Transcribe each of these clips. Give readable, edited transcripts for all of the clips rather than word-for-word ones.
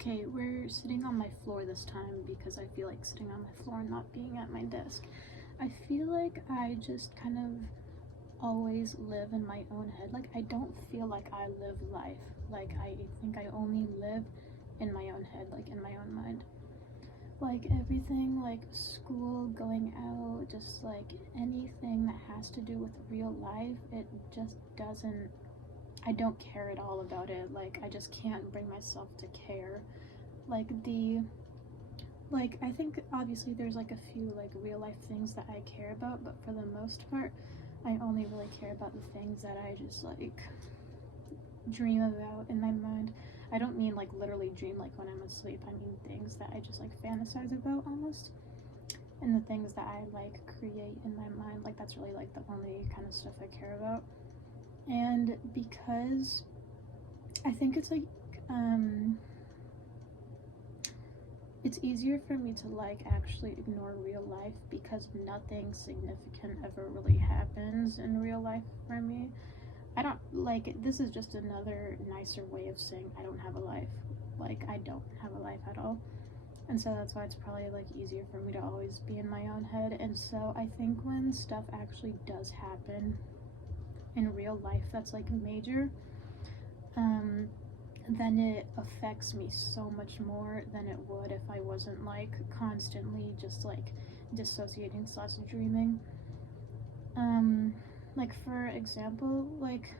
Okay, we're sitting on my floor this time because I feel like sitting on my floor and not being at my desk. I feel like I just kind of always live in my own head. Like, I don't feel like I live life. Like, I think I only live in my own head, like in my own mind. Like, everything, like school, going out, just like anything that has to do with real life, it just doesn't, I don't care at all about it. Like, I just can't bring myself to care. I think obviously there's like a few like real life things that I care about, but for the most part, I only really care about the things that I just like dream about in my mind. I don't mean like literally dream like when I'm asleep. I mean things that I just like fantasize about almost. And the things that I like create in my mind, like that's really like the only kind of stuff I care about. And because I think it's like it's easier for me to like actually ignore real life because nothing significant ever really happens in real life for me. I don't like this is just another nicer way of saying I don't have a life. Like, I don't have a life at all. And so that's why it's probably like easier for me to always be in my own head. And so I think when stuff actually does happen in real life that's like major, then it affects me so much more than it would if I wasn't like constantly just like dissociating slash dreaming. Like for example, like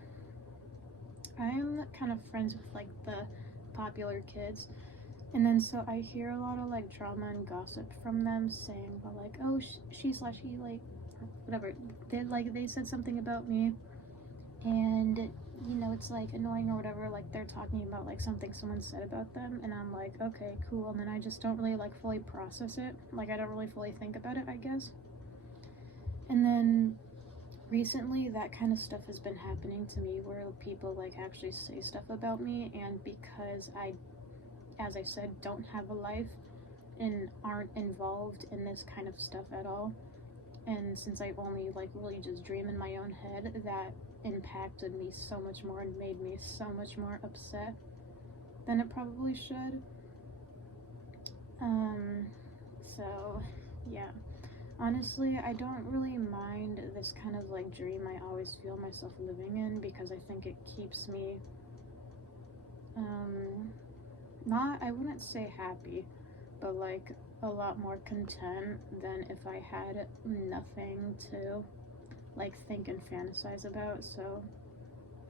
I'm kind of friends with like the popular kids, and then so I hear a lot of like drama and gossip from them saying, well, like, oh, she slash he, like, whatever. They said something about me, and it's like annoying or whatever. Like they're talking about like something someone said about them, and I'm like, okay, cool. And then I just don't really like fully process it. Like I don't really fully think about it, I guess. And then recently that kind of stuff has been happening to me where people like actually say stuff about me, and because I, as I said, don't have a life and aren't involved in this kind of stuff at all, and since I only like really just dream in my own head, that impacted me so much more and made me so much more upset than it probably should. So yeah, honestly, I don't really mind this kind of like dream I always feel myself living in because I think it keeps me not, I wouldn't say happy, but like a lot more content than if I had nothing to like think and fantasize about. So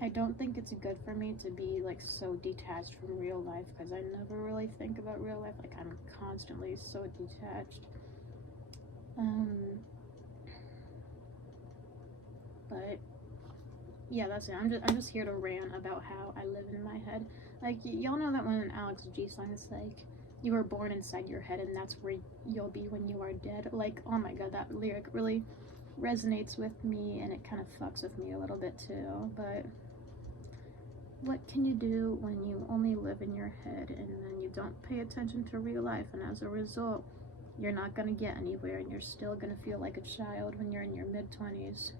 I don't think it's good for me to be like so detached from real life because I never really think about real life. Like I'm constantly so detached. But yeah, that's it. I'm just here to rant about how I live in my head. Like y'all know that when Alex G song is like, "You were born inside your head, and that's where you'll be when you are dead." Like, oh my god, that lyric really resonates with me, and it kind of fucks with me a little bit too. But what can you do when you only live in your head and then you don't pay attention to real life, and as a result, you're not gonna get anywhere, and you're still gonna feel like a child when you're in your mid-20s.